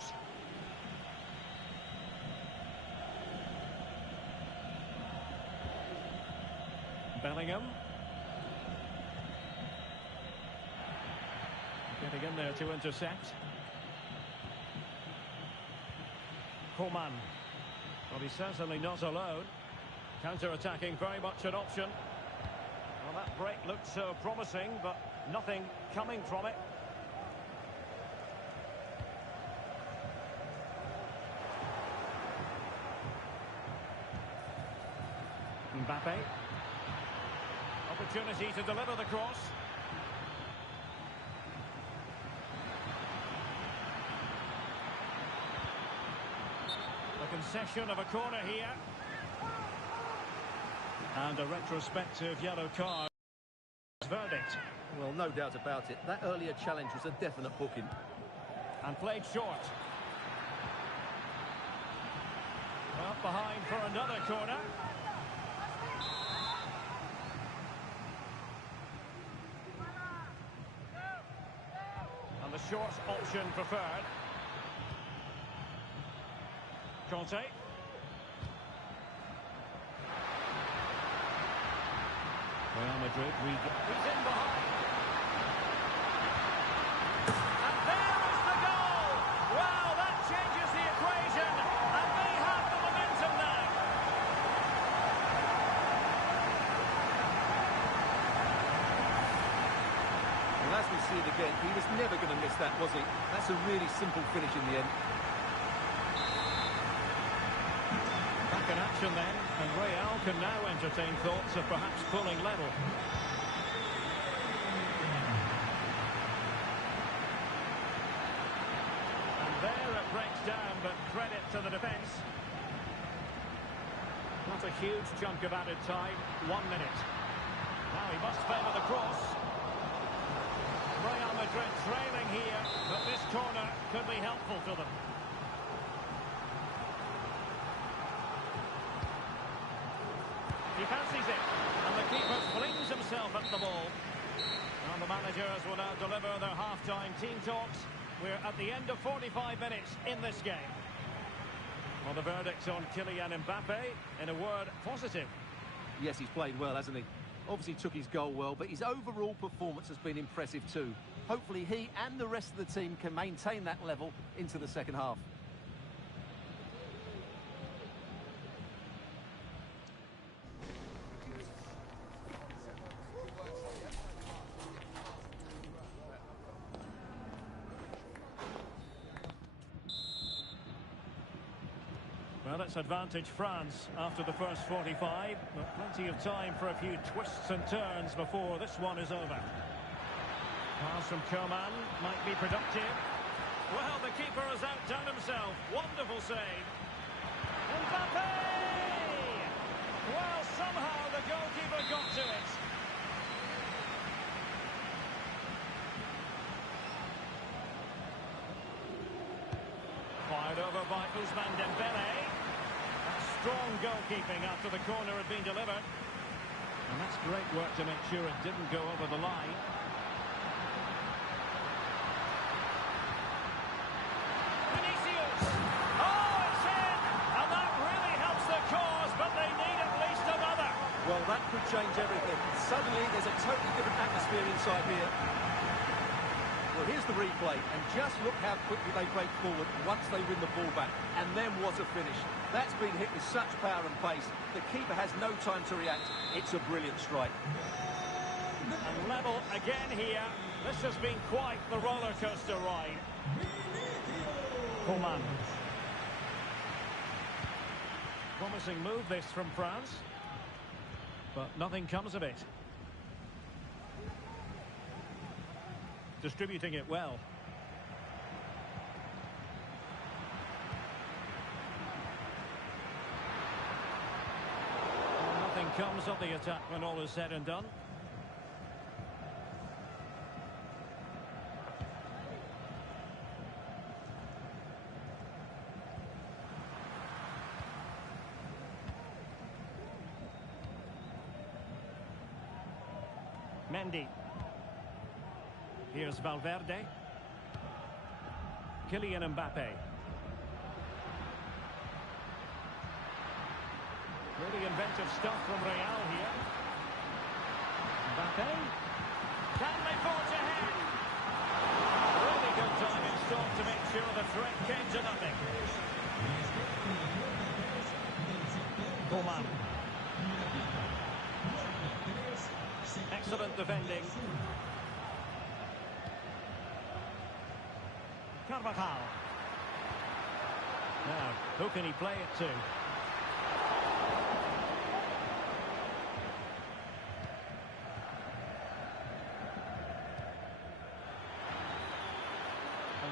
Bellingham. Getting in there to intercept. Coman. Well, he's certainly not alone. Counter-attacking, very much an option. Well, that break looked so promising, but nothing coming from it. Mbappe. Opportunity to deliver the cross. The concession of a corner here. And a retrospective yellow card. Verdict. Well, no doubt about it. That earlier challenge was a definite booking. And played short. Well, behind for another corner. And the short option preferred. Conte. Real Madrid, he's in behind. And there is the goal! Wow, that changes the equation, and they have the momentum now. Well, as we see it again, he was never going to miss that, was he? That's a really simple finish in the end. Back in action then, and Real can now entertain thoughts of perhaps pulling level. And there it breaks down, but credit to the defence. Not a huge chunk of added time, 1 minute. Now he must favour the cross. Real Madrid trailing here, but this corner could be helpful to them. He fancies it, and the keeper flings himself at the ball. And the managers will now deliver their half-time team talks. We're at the end of 45 minutes in this game. Well, the verdict on Kylian Mbappe, in a word, positive. Yes, he's played well, hasn't he? Obviously took his goal well, but his overall performance has been impressive too. Hopefully he and the rest of the team can maintain that level into the second half. Well, it's advantage France after the first 45, but plenty of time for a few twists and turns before this one is over. Pass from Coman might be productive. Well, the keeper has outdone himself. Wonderful save. Mbappe! Well, somehow the goalkeeper got to it. Fired over by Ousmane Dembele. Strong goalkeeping after the corner had been delivered. And that's great work to make sure it didn't go over the line. Vinicius! Oh, it's in! And that really helps the cause, but they need at least another. Well, that could change everything. Suddenly, there's a totally different atmosphere inside here. Well, here's the replay, and just look how quickly they break forward once they win the ball back. And then what a finish. That's been hit with such power and pace. The keeper has no time to react. It's a brilliant strike. And level again here. This has been quite the roller coaster ride. Coman. Promising move this from France. But nothing comes of it. Distributing it well. Nothing comes of the attack when all is said and done. Mendy. Here's Valverde. Kylian Mbappe. Really inventive stuff from Real here. Mbappe. Can they forge ahead? Really good time in stop to make sure the threat came to nothing. Coman. Excellent defending. Carvajal. Now, who can he play it to? And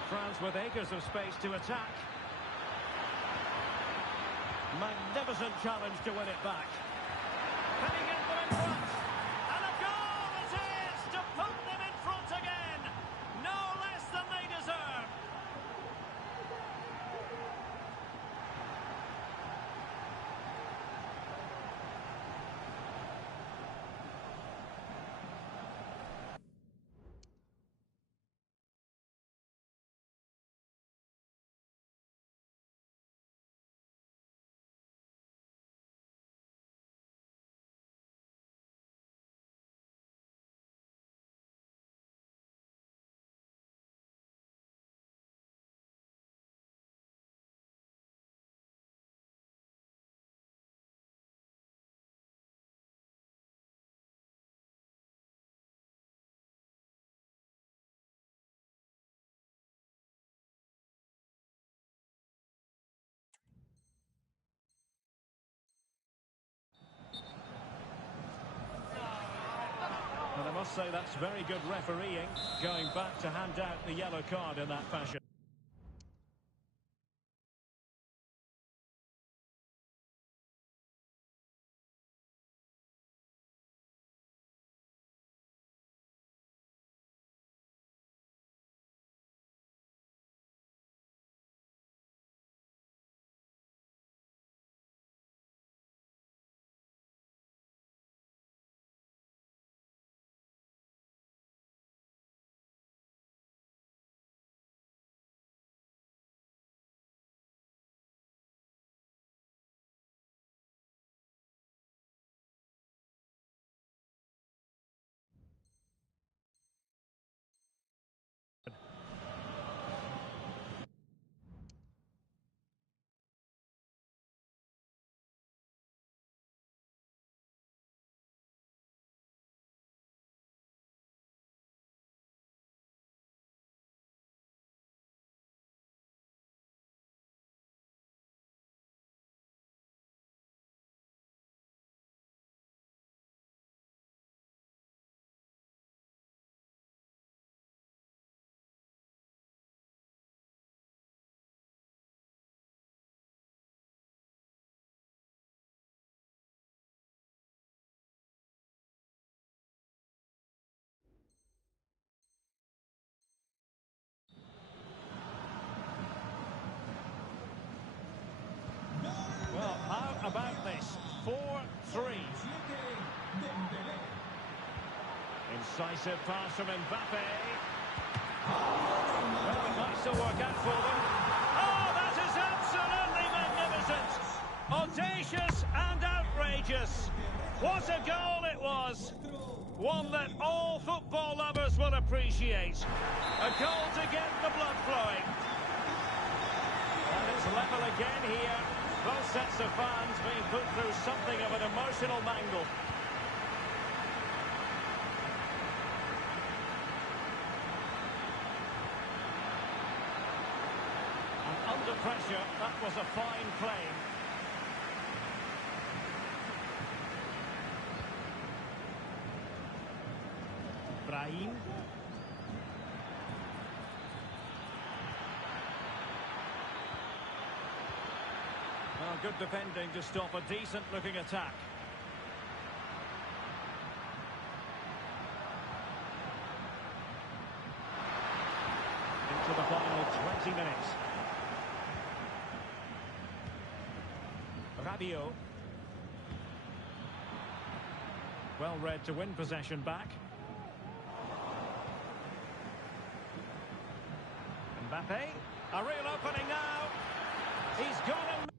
France with acres of space to attack. Magnificent challenge to win it back. Can he get them in front? And a goal it is to put them in front again. No less than they deserve. And I must say that's very good refereeing, going back to hand out the yellow card in that fashion. Well, how about this? 4-3. Incisive pass from Mbappe. Well, it might still work out for them. Oh, that is absolutely magnificent! Audacious and outrageous. What a goal it was! One that all football lovers will appreciate. A goal to get the blood flowing. And it's level again here. Both sets of fans being put through something of an emotional mangle. And under pressure, that was a fine claim. Brahim. Well, good defending to stop a decent-looking attack. Into the final 20 minutes. Rabiot. Well read to win possession back. Mbappe, a real opening now. He's gone and...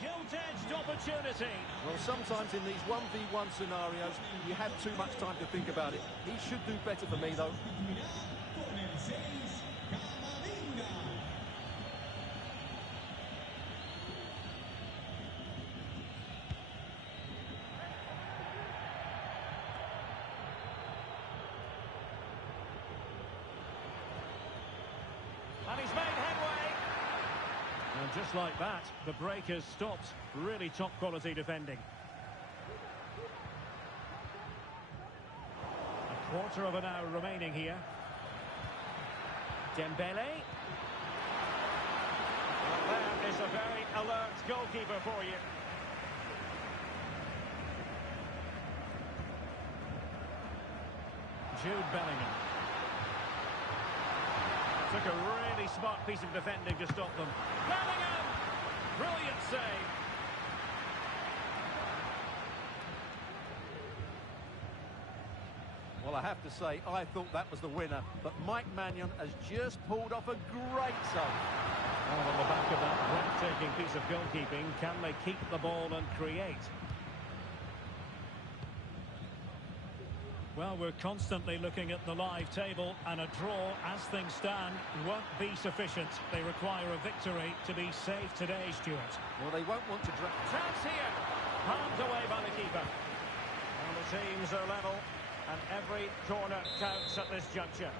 Gilt-edged opportunity. Well, sometimes in these 1v1 scenarios, you have too much time to think about it. He should do better for me, though. And he's made headway. And just like that, the break has stopped. Really top-quality defending. A quarter of an hour remaining here. Dembele. Well, there is a very alert goalkeeper for you. Jude Bellingham. Took a really smart piece of defending to stop them. Bellingham! Brilliant save. Well, I have to say, I thought that was the winner, but Mike Maignan has just pulled off a great save. Well, on the back of that breathtaking piece of goalkeeping, can they keep the ball and create? Well, we're constantly looking at the live table, and a draw, as things stand, won't be sufficient. They require a victory to be safe today, Stuart. Well, they won't want to drop. Chance here! Palmed away by the keeper. And the teams are level, and every corner counts at this juncture.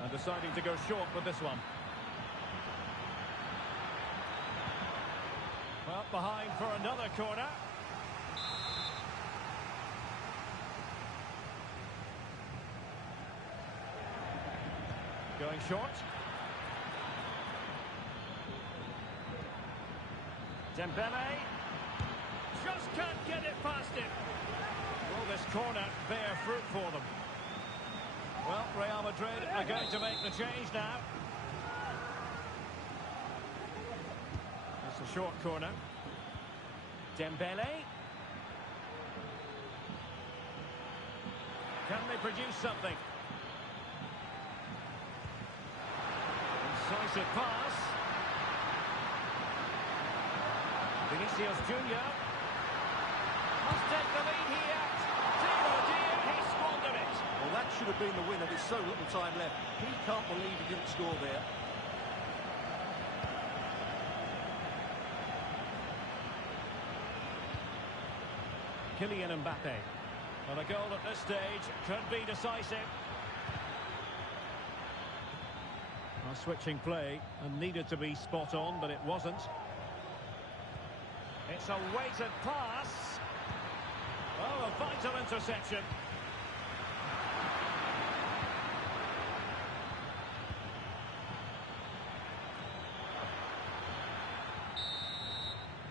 And deciding to go short with this one. Well, behind for another corner. Going short. Dembele. Just can't get it past him. Will this corner bear fruit for them? Well, Real Madrid are going to make the change now. It's a short corner. Dembele. Can they produce something? Decisive pass. Vinicius Junior must take the lead here. Dear, dear, he squandered it. Well, that should have been the winner. There's so little time left. He can't believe he didn't score there. Kylian Mbappe. Well, a goal at this stage could be decisive. Well, switching play and needed to be spot on, but it wasn't. It's a weighted pass. Oh, a vital interception.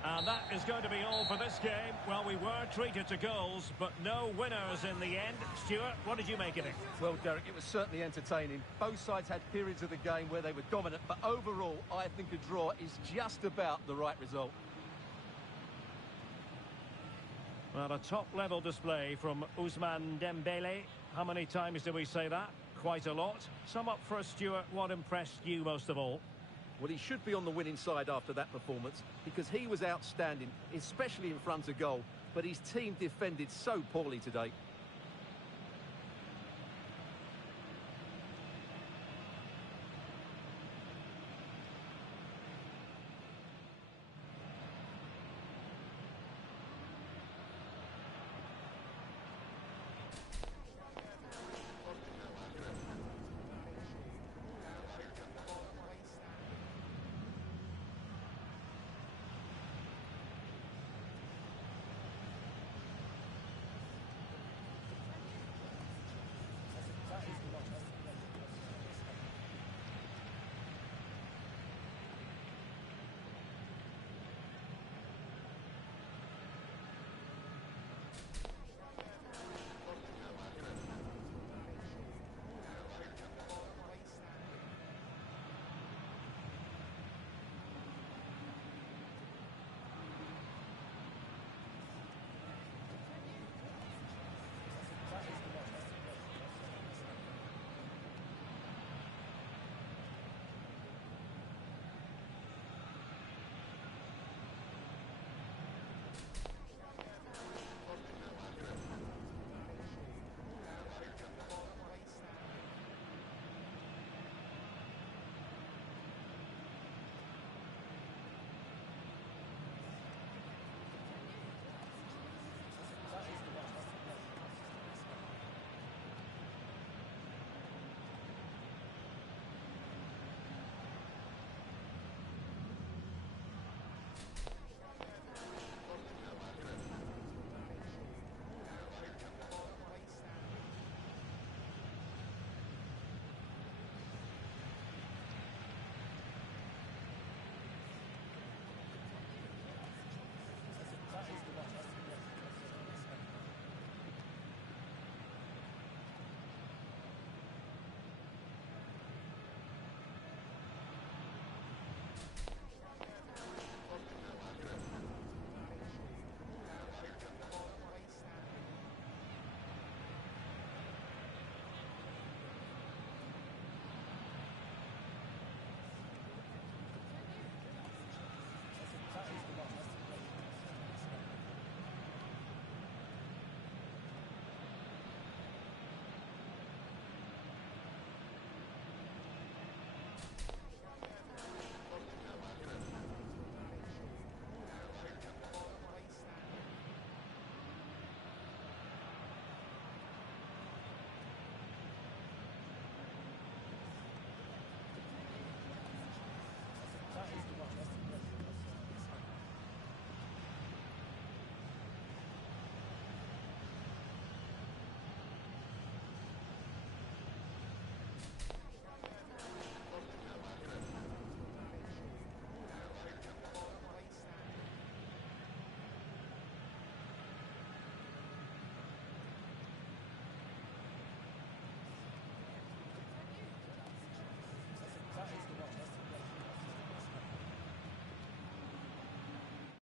And that is going to be all for this game. Well, we were treated to goals, but no winners in the end. Stuart, what did you make of it? Well, Derek, it was certainly entertaining. Both sides had periods of the game where they were dominant, but overall, I think a draw is just about the right result. Well, a top-level display from Ousmane Dembele. How many times do we say that? Quite a lot. Sum up for us, Stuart. What impressed you most of all? Well, he should be on the winning side after that performance because he was outstanding, especially in front of goal. But his team defended so poorly today.